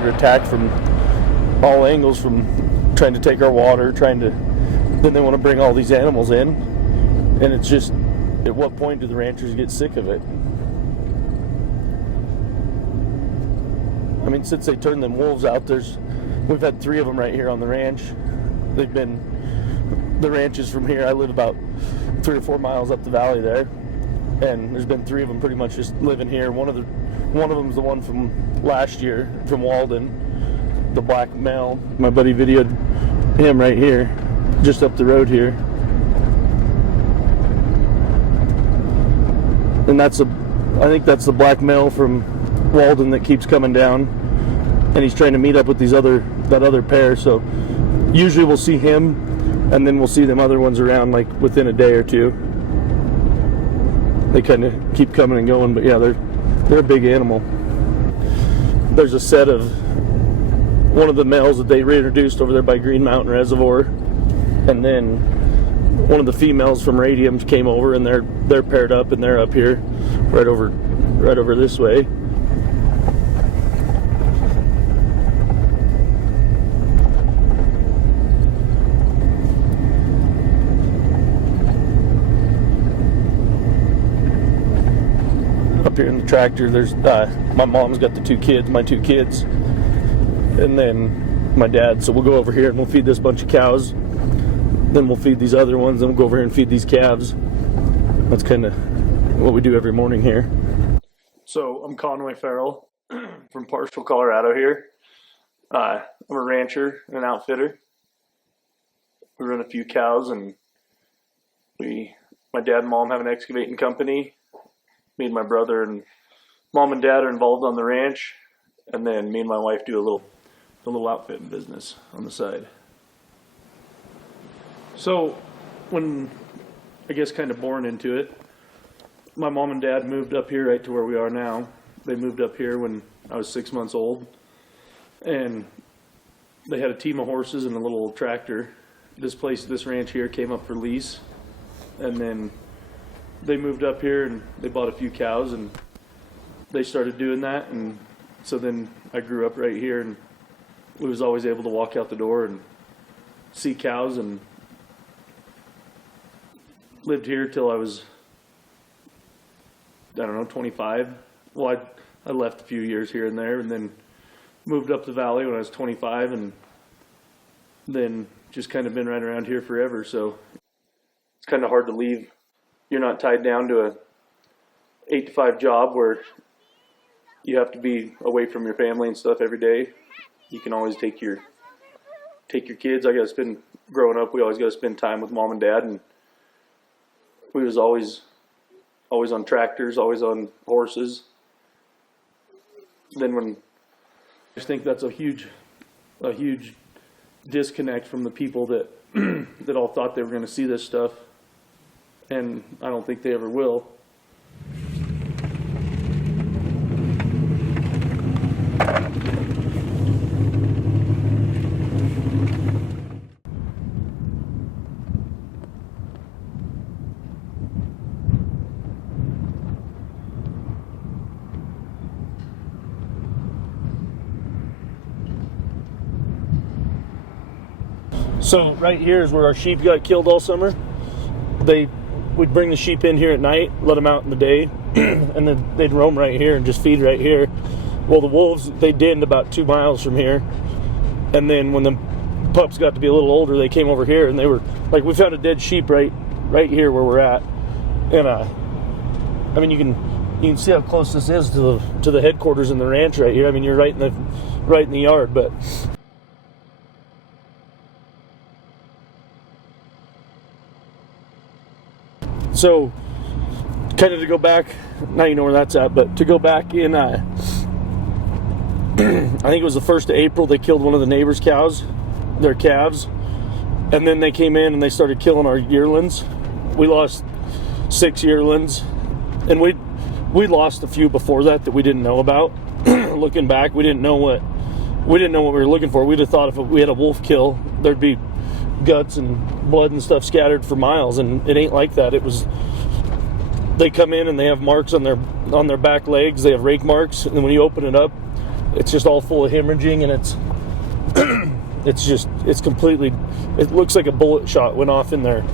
under attack from all angles, from trying to take our water, then they want to bring all these animals in, and it's just, at what point do the ranchers get sick of it? I mean, since they turned them wolves out, we've had 3 of them right here on the ranch. The ranch is from here. I live about 3 or 4 miles up the valley there, and there's been 3 of them pretty much just living here. One of them's the one from last year, from Walden, the black male. My buddy videoed him right here, just up the road here. And I think that's the black male from Walden that keeps coming down, and he's trying to meet up with that other pair. So usually we'll see him, and then we'll see them other ones around like within a day or 2. They kind of keep coming and going, but yeah, they're a big animal. There's a set of one of the males that they reintroduced over there by Green Mountain Reservoir, and then one of the females from Radium came over, and they're paired up, and they're up here, right over this way. Up here in the tractor, there's my mom's got my two kids, and then my dad. So we'll go over here and we'll feed this bunch of cows. Then we'll feed these other ones. Then we'll go over here and feed these calves. That's kind of what we do every morning here. So I'm Conway Farrell from Parshall, Colorado here. I'm a rancher and an outfitter. We run a few cows, and my dad and mom have an excavating company. Me and my brother and mom and dad are involved on the ranch, and then me and my wife do a little outfitting business on the side. So when, I guess kind of born into it, my mom and dad moved up here right to where we are now. They moved up here when I was 6 months old, and they had a team of horses and a little tractor. This ranch here came up for lease, and then they moved up here and they bought a few cows, and they started doing that. And so then I grew up right here, and we was always able to walk out the door and see cows, and lived here till I was, 25. Well, I left a few years here and there, and then moved up the valley when I was 25, and then just kind of been right around here forever. So it's kind of hard to leave. You're not tied down to a 8 to 5 job where you have to be away from your family and stuff every day. You can always take your kids. Growing up, we always got to spend time with mom and dad, and we was always on tractors, always on horses. Then I just think that's a huge disconnect from the people that that all thought they were going to see this stuff. And I don't think they ever will. So right here is where our sheep got killed all summer. We'd bring the sheep in here at night, let them out in the day, and then they'd roam right here and just feed right here. Well, the wolves, they denned about 2 miles from here, and then when the pups got to be a little older, they came over here, and they were like, we found a dead sheep right here where we're at, and I mean, you can see how close this is to the headquarters in the ranch right here. I mean, you're right in the yard, but. So, kind of to go back, now you know where that's at, but to go back in, I think it was the 1st of April, they killed one of the neighbors' cows, their calves, and then they came in and they started killing our yearlings. We lost 6 yearlings, and we lost a few before that we didn't know about. Looking back, we didn't know what we were looking for. We'd have thought if we had a wolf kill, there'd be guts and blood and stuff scattered for miles, and it ain't like that. They come in and they have marks on their back legs. They have rake marks, and then when you open it up, it's just all full of hemorrhaging, and it's completely, it looks like a bullet shot went off in there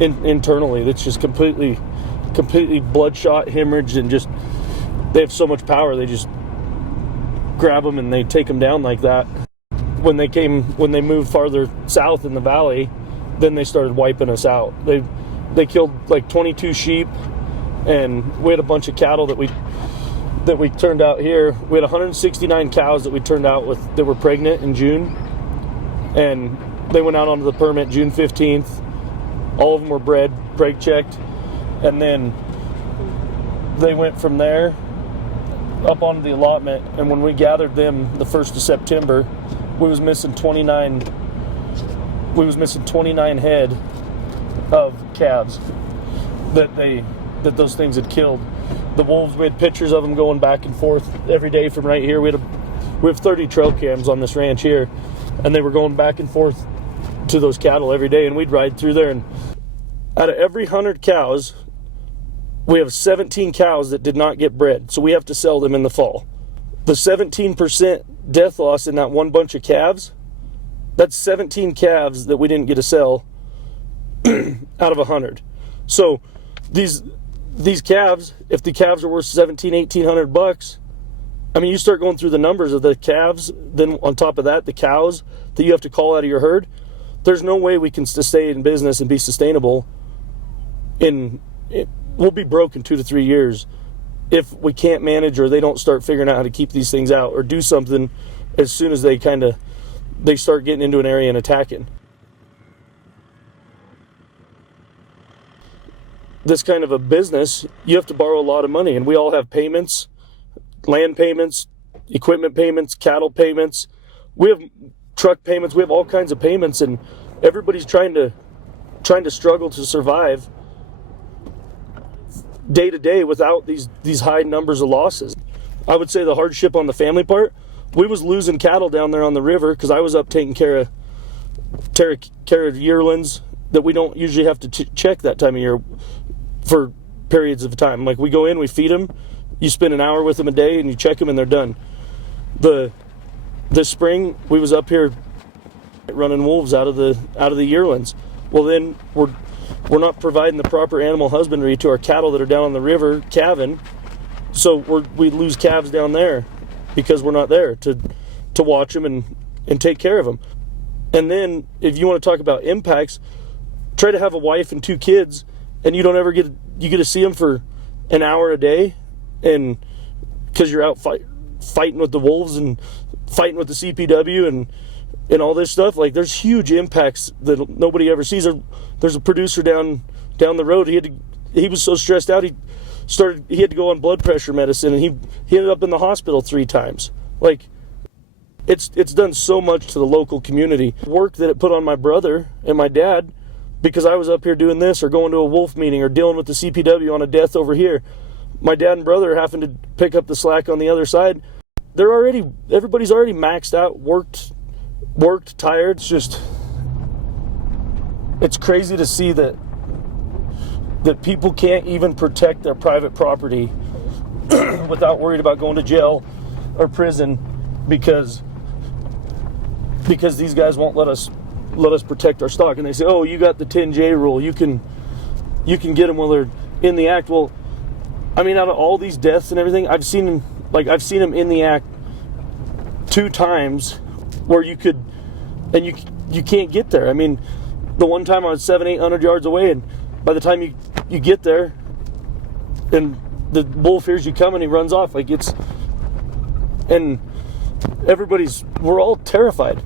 internally. It's just completely bloodshot, hemorrhaged, and just, they have so much power, they just grab them and they take them down like that. When they moved farther south in the valley, then they started wiping us out. They killed like 22 sheep, and we had a bunch of cattle that we turned out here. We had 169 cows that we turned out with that were pregnant in June, and they went out onto the permit June 15th. All of them were bred, preg checked, and then they went from there up onto the allotment. And when we gathered them the 1st of September, we was missing 29 head of calves that those things had killed. The wolves, we had pictures of them going back and forth every day from right here. We have 30 trail cams on this ranch here, and they were going back and forth to those cattle every day, and we'd ride through there, and out of every 100 cows, we have 17 cows that did not get bred, so we have to sell them in the fall. The 17% death loss in that one bunch of calves, that's 17 calves that we didn't get to sell out of 100. So these calves, if the calves are worth $1,800-$1,800, I mean, you start going through the numbers of the calves, then on top of that, the cows that you have to call out of your herd. There's no way we can stay in business and be sustainable. We'll be broke in 2 to 3 years if we can't manage, or they don't start figuring out how to keep these things out, or do something as soon as they start getting into an area and attacking. This kind of a business, you have to borrow a lot of money, and we all have payments, land payments, equipment payments, cattle payments. We have truck payments. We have all kinds of payments, and everybody's trying to struggle to survive day to day without these high numbers of losses. I would say the hardship on the family part, we was losing cattle down there on the river because I was up taking care of yearlings that we don't usually have to check that time of year for periods of time. Like, we go in, we feed them, you spend an hour with them a day, and you check them, and they're done. This spring we was up here running wolves out of the yearlings. Well, then we're not providing the proper animal husbandry to our cattle that are down on the river calving, so we lose calves down there because we're not there to watch them and take care of them. And then if you want to talk about impacts, try to have a wife and 2 kids, and you don't ever get to see them for an hour a day, and because you're out fighting with the wolves and fighting with the CPW and all this stuff. Like, there's huge impacts that nobody ever sees. There's a producer down the road. He was so stressed out, he had to go on blood pressure medicine, and he ended up in the hospital 3 times. Like, it's done so much to the local community. Work that it put on my brother and my dad, because I was up here doing this, or going to a wolf meeting, or dealing with the CPW on a death over here. My dad and brother are having to pick up the slack on the other side. Everybody's already maxed out, worked, tired. It's crazy to see that people can't even protect their private property without worried about going to jail or prison because these guys won't let us protect our stock. And they say, oh, you got the 10J rule, you can get them while they're in the act. Well, I mean, out of all these deaths and everything, I've seen them in the act 2 times where you could, and you can't get there. I mean, the one time I was 700-800 yards away, and by the time you get there, and the bull fears you come and he runs off. Like, and we're all terrified.